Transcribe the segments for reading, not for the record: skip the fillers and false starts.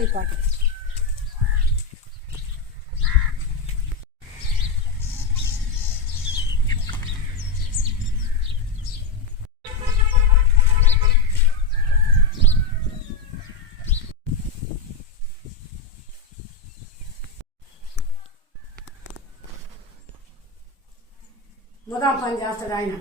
అయిపోతుంది. ముదా పని చేస్తాడు ఆయన.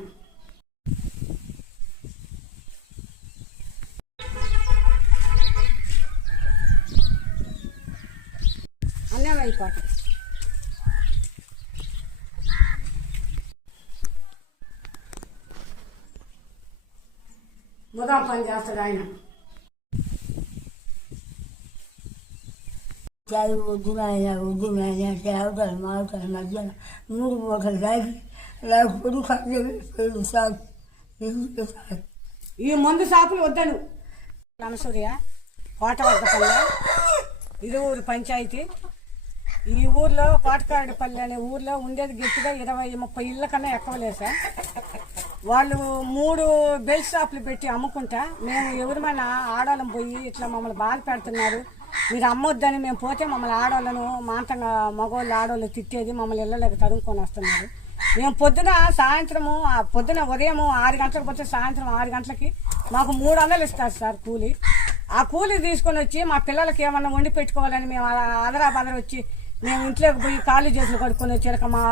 అన్యాయం అయిపోతుంది. ముదా పని చేస్తాడు ఆయన. చాలు వద్దునైనా తేవతల మాటల మధ్యన 3 పూటలు తాగి లేకపోతే కళ్ళు సాగు. ఈ మందు షాపులు వద్దను. నమసూర్య కోటవర్గపల్లె ఇరువురు పంచాయతీ. ఈ ఊర్లో కోటకాడిపల్లి అనే ఊర్లో ఉండేది గట్టిగా 20-30 ఇళ్ళ కన్నా ఎక్కువలేదు సార్. వాళ్ళు 3 బెల్ట్ షాపులు పెట్టి అమ్ముకుంటా మేము ఎవరిమైనా ఆడవాళ్ళం పోయి ఇట్లా మమ్మల్ని బాధ పెడుతున్నారు, మీరు అమ్మొద్దని మేము పోతే మమ్మల్ని ఆడవాళ్ళను మాంతంగా మగవాళ్ళు ఆడవాళ్ళు తిట్టేది, మమ్మల్ని ఇళ్ళలోకి తరుముకొని వస్తున్నారు. మేము సాయంత్రము ఉదయం 6 గంటలకు పోతే సాయంత్రం 6 గంటలకి మాకు 300 ఇస్తారు సార్ కూలి. ఆ కూలి తీసుకొని వచ్చి మా పిల్లలకి ఏమన్నా వండి పెట్టుకోవాలని మేము ఆదరాబాదర వచ్చి మేము ఇంట్లోకి పోయి కాళ్ళు చేతులు కడుక్కొని వచ్చాక మా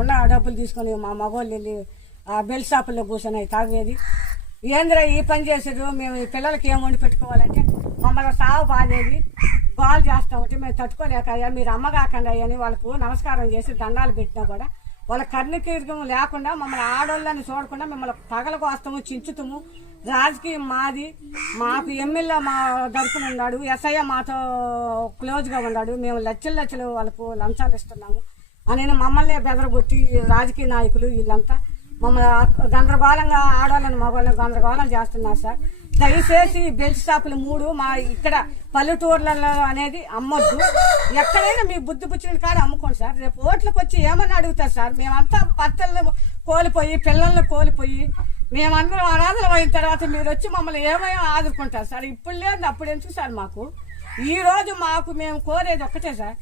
ఉన్న డబ్బులు తీసుకొని మా మగవాళ్ళు వెళ్ళి ఆ బెల్ట్ షాపుల్లో కూర్చొని తాగేది. ఏంద్రా ఈ పని చేసారు, మేము ఈ పిల్లలకి ఏం వండి పెట్టుకోవాలంటే మమ్మల్ని సాగు బాధేది, బాల్ చేస్తా ఉంటే మేము తట్టుకోలేక అయ్యా మీరు అమ్మగాకండి అయ్యని వాళ్ళకు నమస్కారం చేసి దండాలు పెట్టినా కూడా వాళ్ళ కర్ణకీర్గం లేకుండా మమ్మల్ని ఆడోళ్ళని చూడకుండా మిమ్మల్ని పగలకు వస్తాము, చించుతాము. రాజకీయం మాది, మాకు ఎమ్మెల్యే మా తరఫున ఉన్నాడు, ఎస్ఐ మాతో క్లోజ్గా ఉన్నాడు, మేము లక్షలు వాళ్ళకు లంచాలు ఇస్తున్నాము అని మమ్మల్ని బెదరగొట్టి రాజకీయ నాయకులు వీళ్ళంతా మమ్మల్ని గందరగోళంగా ఆడవాళ్ళని మగవాళ్ళని గందరగోళం చేస్తున్నారు సార్. దయచేసి బెల్ట్ షాపులు 3 మా ఇక్కడ పల్లెటూర్లలో అనేది అమ్మొద్దు. ఎక్కడైనా మీ బుద్ధి పుచ్చిన కాడ అమ్ముకోండి సార్. రేపు ఓట్లకు వచ్చి ఏమని అడుగుతారు సార్? మేమంతా భర్తలను కోల్పోయి పిల్లలను కోల్పోయి మేమందరం అనాథలు అయిన తర్వాత మీరు వచ్చి మమ్మల్ని ఏమైనా ఆదుకుంటారు సార్. ఇప్పుడు లేదు అప్పుడు ఎందుకు సార్? మాకు ఈరోజు మేము కోరేది ఒక్కటే సార్,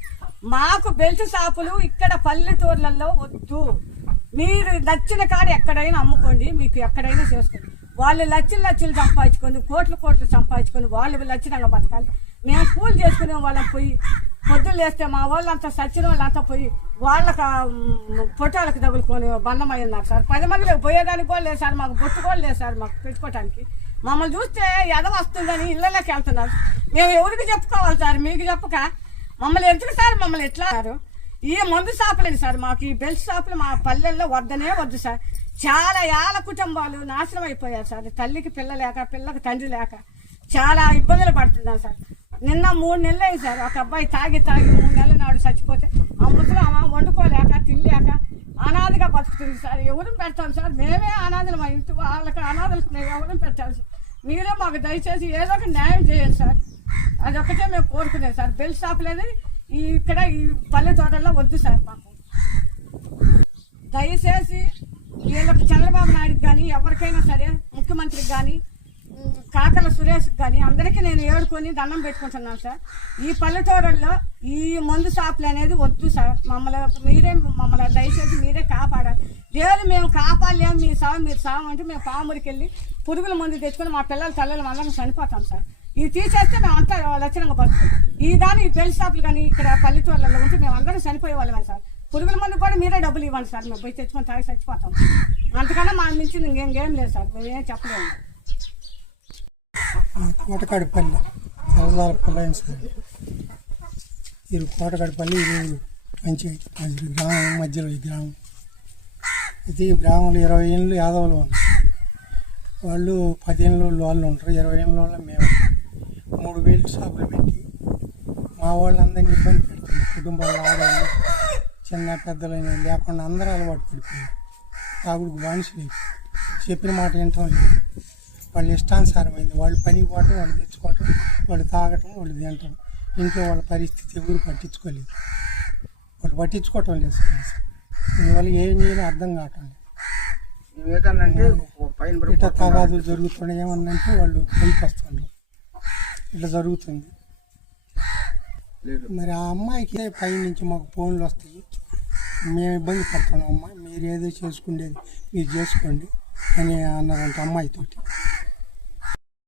మాకు బెల్ట్ షాపులు ఇక్కడ పల్లెటూర్లలో వద్దు. మీరు నచ్చిన కాడ ఎక్కడైనా అమ్ముకోండి, మీకు ఎక్కడైనా చేసుకోండి. వాళ్ళు లక్షలు సంపాదించుకొని కోట్లు సంపాదించుకొని వాళ్ళు లక్షణంగా బతకాలి. మేము కూలి చేసుకునే వాళ్ళని పోయి పొద్దులు వేస్తే మా వాళ్ళంతా సచ్చిన వాళ్ళంతా పోయి వాళ్ళకి ఫోటోలకు తగులుకొని బంధమై ఉన్నారు సార్. 10 మందిలోకి పోయేదానికి కూడా లేదు సార్, మాకు బొట్టు కూడా లేదు సార్ మాకు పెట్టుకోవటానికి. మమ్మల్ని చూస్తే ఎదవ వస్తుందని ఇళ్ళలోకి వెళ్తున్నారు. మేము ఎవరికి చెప్పుకోవాలి సార్? మీకు చెప్పక మమ్మల్ని ఎందుకు సార్ మమ్మల్ని ఎట్లా? ఈ మందు షాపులేదు సార్ మాకు. ఈ బెల్ట్ షాపులు మా పల్లెల్లో వద్దనే వద్దు సార్. చాలా ఏళ్ళ కుటుంబాలు నాశనం అయిపోయారు సార్. తల్లికి పిల్ల లేక పిల్లకి తండ్రి లేక చాలా ఇబ్బందులు పడుతున్నాం సార్. నిన్న 3 నెలలు అయింది సార్. ఒక అబ్బాయి తాగి 3 నెలల నాడు చచ్చిపోతే ఆ ముసలమ్మ వండుకోలేక తినలేక అనాథగా బతుకుతుంది సార్. ఎవరు పెడతాం సార్? మేమే అనాథలు, మా ఇంటి వాళ్ళకి అనాథలకు మేము ఎవరు పెట్టాలి సార్? మీరే మాకు దయచేసి ఏదో ఒక న్యాయం చేయండి సార్. అదొక్కటే మేము కోరుకునేది సార్. బెల్ట్ షాపులు అనేది ఇక్కడ ఈ పల్లె తోటల్లో వద్దు సార్. మాకు దయచేసి వీళ్ళకి చంద్రబాబు నాయుడుకి కానీ ఎవరికైనా సరే, ముఖ్యమంత్రికి కానీ కాకల సురేష్కి కానీ అందరికీ నేను ఏడుకొని దండం పెట్టుకుంటున్నాను సార్. ఈ పల్లెటూరుల్లో ఈ మందు షాపులు అనేది వద్దు సార్. మమ్మల్ని దయచేసి మీరే కాపాడాలి. లేదు మేము కాపాడలేము, మీరు సాగు అంటే మేము పామురికి వెళ్ళి పురుగుల మందు తెచ్చుకొని మా పిల్లల తల్లులు అందరం చనిపోతాం సార్. ఇది తీసేస్తే మేము అంతా లక్షణంగా బతుకుతాం. ఈ బెల్ట్ షాపులు కానీ ఇక్కడ పల్లెటూరులలో ఉంటే మేము అందరం చనిపోయే వాళ్ళమే సార్. పురుగుల మందు కూడా మీరే డబ్బులు ఇవ్వండి సార్, మేము పోయి తెచ్చుకొని తాగి చచ్చిపోతాం. అంతకన్నా మా నుంచి ఇంకేం లేదు సార్, మేమేం చెప్పలేము. కోటకాడిపల్లి తెల్లదారపల్లి అయింది సార్. ఇది కోటకాడిపల్లి ఇది పంచాయతీ గ్రామం మధ్యలో ఈ గ్రామం. అయితే ఈ గ్రామంలో 20 ఏళ్ళు యాదవులు ఉన్నారు. వాళ్ళు 10 ఏళ్ళ వాళ్ళు ఉంటారు, 20 ఏళ్ళ వాళ్ళు మేము 3 బెల్ట్ షాపులు పెట్టి మా వాళ్ళందరినీ ఇబ్బంది పెడుతుంది. కుటుంబాలు ఆడవాళ్ళు చిన్న పెద్దలని లేకుండా అందరూ అలవాటు పడిపోయారు. తాగుడుకు బానిసలు చెప్పిన మాట వింటాం లేదు. వాళ్ళు ఇష్టానుసారమైంది. వాళ్ళు పనికి పోవటం, వాళ్ళు తెచ్చుకోవటం, వాళ్ళు తాగటం, వాళ్ళు తినటం. ఇంట్లో వాళ్ళ పరిస్థితి ఎవరు పట్టించుకోలేదు. వాళ్ళు పట్టించుకోవటం లేదు సార్. దీనివల్ల ఏం చేయాలో అర్థం కావటం లేదు. ఇట్లా తగాదులు జరుగుతున్నాయి. ఏమన్నంటే వాళ్ళు పైకి వస్తున్నారు, ఇట్లా జరుగుతుంది. మరి ఆ అమ్మాయికి పై నుంచి మాకు ఫోన్లు వస్తాయి, మేము ఇబ్బంది పడుతున్నాం అమ్మ, మీరు ఏదో చేసుకునేది మీరు చేసుకోండి అని అన్నారంట అమ్మాయితోటి.